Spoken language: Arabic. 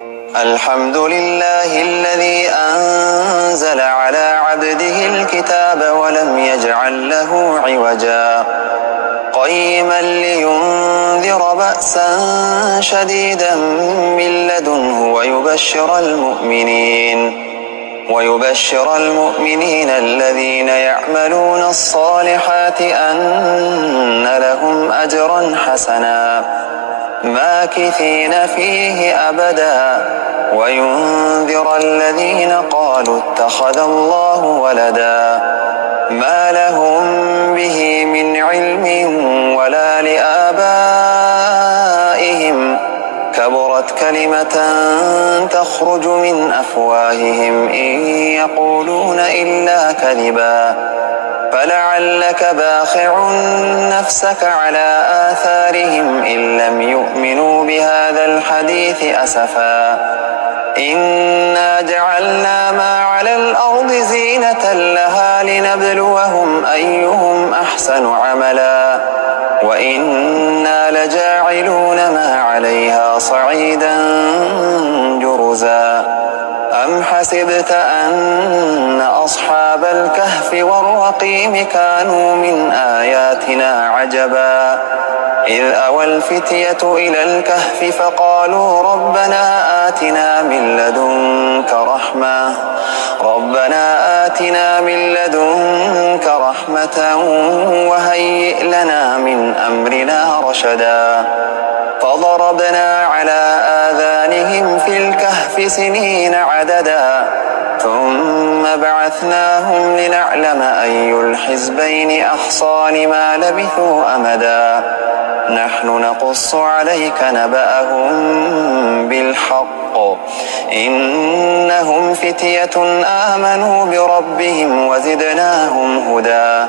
الحمد لله الذي أنزل على عبده الكتاب ولم يجعل له عوجا قيما لينذر بأسا شديدا من لدنه ويبشر المؤمنين الذين يعملون الصالحات أن لهم أجرا حسنا ماكثين فيه أبدا وينذر الذين قالوا اتخذ الله ولدا ما لهم به من علم ولا لآبائهم كبرت كلمة تخرج من أفواههم إن يقولون إلا كذبا فلعلك باخع نفسك على آثارهم إن لم يؤمنوا بهذا الحديث أسفا إنا جعلنا ما على الأرض زينة لها لنبلوهم أيهم أحسن عملا وإنا لجاعلون ما عليها صعيدا جرزا أم حسبت أن أصحاب الكهف والرقيم كانوا من آياتنا عجبا إذ أوى الفتية إلى الكهف فقالوا ربنا آتنا من لدنك رحمة وهيئ لنا من أمرنا رشدا فضربنا على آذانهم في الكهف سنين عددا ثم بعثناهم لنعلم أي الحزبين أحصى لما لبثوا أمدا نحن نقص عليك نبأهم بالحق إنهم فتية آمنوا بربهم وزدناهم هدى